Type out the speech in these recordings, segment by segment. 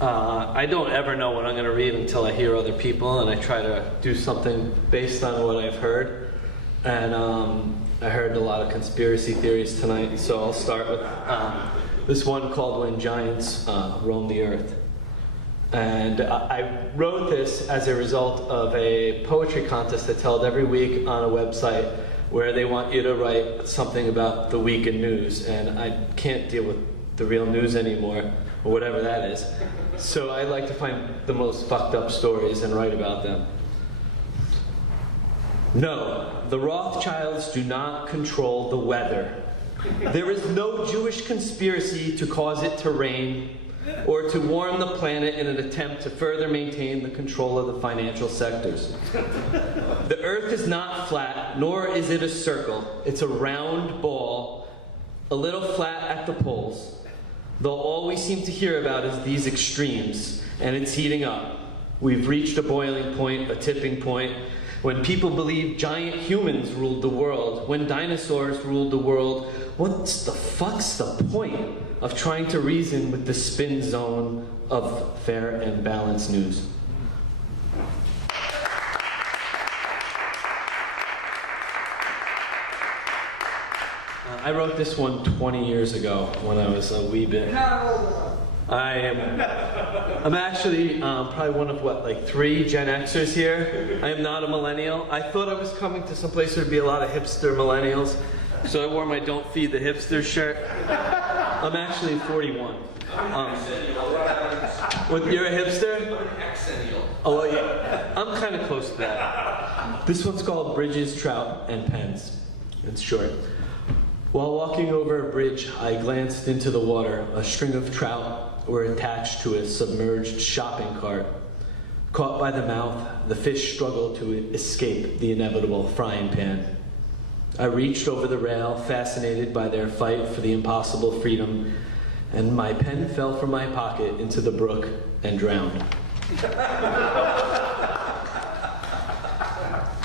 I don't ever know what I'm going to read until I hear other people, and I try to do something based on what I've heard. And I heard a lot of conspiracy theories tonight, so I'll start with this one called When Giants Roam the Earth. And I wrote this as a result of a poetry contest that's held every week on a website where they want you to write something about the week in news, and I can't deal with the real news anymore, or whatever that is. So I like to find the most fucked up stories and write about them. No, the Rothschilds do not control the weather. There is no Jewish conspiracy to cause it to rain or to warm the planet in an attempt to further maintain the control of the financial sectors. The Earth is not flat, nor is it a circle. It's a round ball, a little flat at the poles. Though all we seem to hear about is these extremes, and it's heating up. We've reached a boiling point, a tipping point, when people believe giant humans ruled the world, when dinosaurs ruled the world. What's the fuck's the point of trying to reason with the spin zone of fair and balanced news? I wrote this one 20 years ago when I was a wee bit. I'm actually probably one of, like 3 Gen Xers here. I am not a millennial. I thought I was coming to some place where there'd be a lot of hipster millennials, so I wore my Don't Feed the Hipsters shirt. I'm actually 41. What, you're a hipster? Oh, yeah. I'm kind of close to that. This one's called Bridges, Trout, and Pens. It's short. While walking over a bridge, I glanced into the water. A string of trout were attached to a submerged shopping cart. Caught by the mouth, the fish struggled to escape the inevitable frying pan. I reached over the rail, fascinated by their fight for the impossible freedom, and my pen fell from my pocket into the brook and drowned.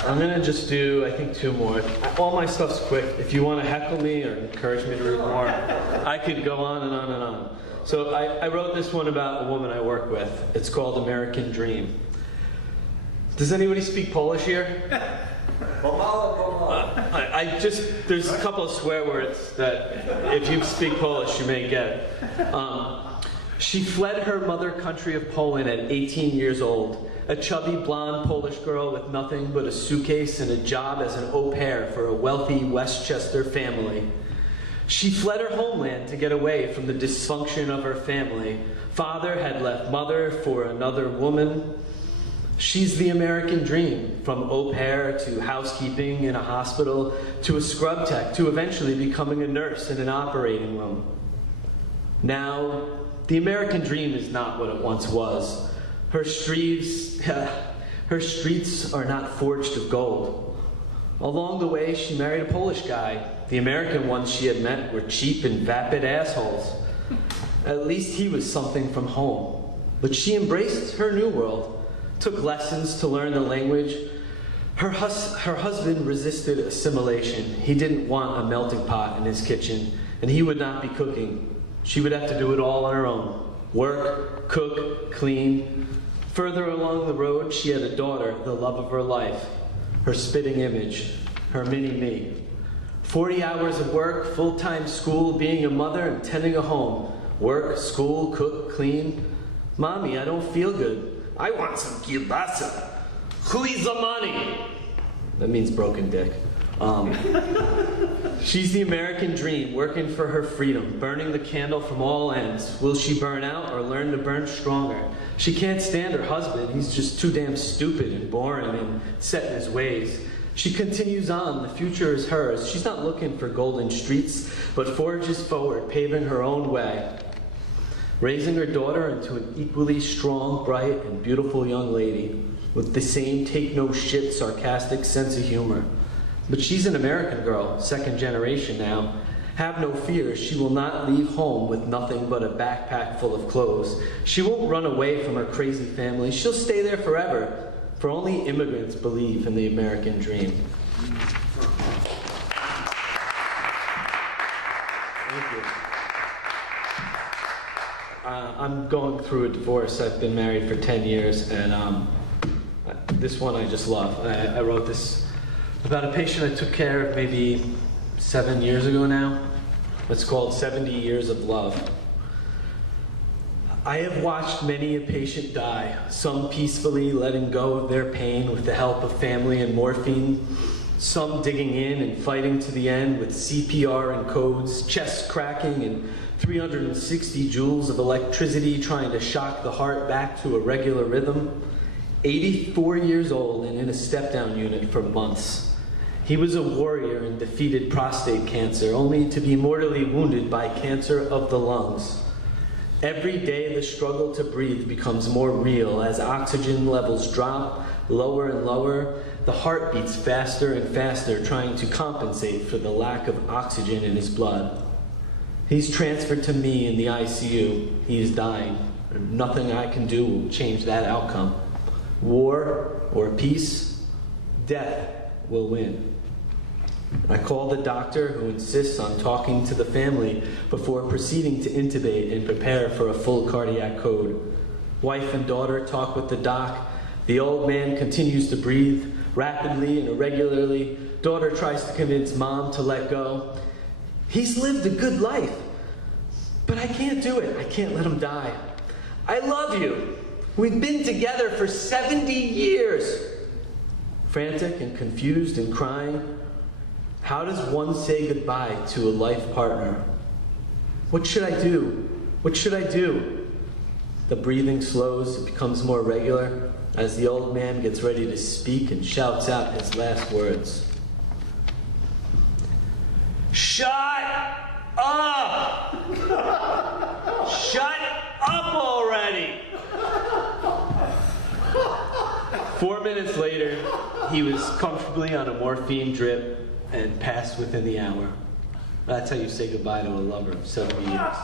I'm gonna just do, I think, 2 more. All my stuff's quick. If you want to heckle me or encourage me to read more, I could go on and on and on. So I wrote this one about a woman I work with. It's called American Dream. Does anybody speak Polish here? There's a couple of swear words that if you speak Polish, you may get. She fled her mother country of Poland at 18 years old. A chubby blonde Polish girl with nothing but a suitcase and a job as an au pair for a wealthy Westchester family. She fled her homeland to get away from the dysfunction of her family. Father had left mother for another woman. She's the American dream, from au pair to housekeeping in a hospital to a scrub tech to eventually becoming a nurse in an operating room. Now, the American dream is not what it once was. Her streets are not forged of gold. Along the way, she married a Polish guy. The American ones she had met were cheap and vapid assholes. At least he was something from home. But she embraced her new world, took lessons to learn the language. Her husband resisted assimilation. He didn't want a melting pot in his kitchen, and he would not be cooking. She would have to do it all on her own. Work, cook, clean. Further along the road, she had a daughter, the love of her life, her spitting image, her mini-me. 40 hours of work, full-time school, being a mother, and tending a home. Work, school, cook, clean. Mommy, I don't feel good. I want some kielbasa. Who is the money? That means broken dick. She's the American dream, working for her freedom, burning the candle from all ends. Will she burn out or learn to burn stronger? She can't stand her husband. He's just too damn stupid and boring and set in his ways. She continues on. The future is hers. She's not looking for golden streets, but forges forward, paving her own way, raising her daughter into an equally strong, bright, and beautiful young lady with the same take-no-shit, sarcastic sense of humor. But she's an American girl, 2nd generation now. Have no fear, she will not leave home with nothing but a backpack full of clothes. She won't run away from her crazy family. She'll stay there forever, for only immigrants believe in the American dream. Thank you. I'm going through a divorce. I've been married for 10 years, and this one I just love. I wrote this about a patient I took care of maybe 7 years ago now. It's called 70 Years of Love. I have watched many a patient die, some peacefully letting go of their pain with the help of family and morphine, some digging in and fighting to the end with CPR and codes, chests cracking and 360 joules of electricity trying to shock the heart back to a regular rhythm. 84 years old and in a step-down unit for months. He was a warrior and defeated prostate cancer, only to be mortally wounded by cancer of the lungs. Every day the struggle to breathe becomes more real as oxygen levels drop lower and lower. The heart beats faster and faster, trying to compensate for the lack of oxygen in his blood. He's transferred to me in the ICU. He is dying. Nothing I can do will change that outcome. War or peace, death will win. I call the doctor, who insists on talking to the family before proceeding to intubate and prepare for a full cardiac code. Wife and daughter talk with the doc. The old man continues to breathe rapidly and irregularly. Daughter tries to convince mom to let go. He's lived a good life, but I can't do it. I can't let him die. I love you. We've been together for 70 years. Frantic and confused and crying, how does one say goodbye to a life partner? What should I do? What should I do? The breathing slows, it becomes more regular as the old man gets ready to speak and shouts out his last words. Shut up! Shut up already! 4 minutes later, he was comfortably on a morphine drip and passed within the hour. That's how you say goodbye to a lover of 70 years.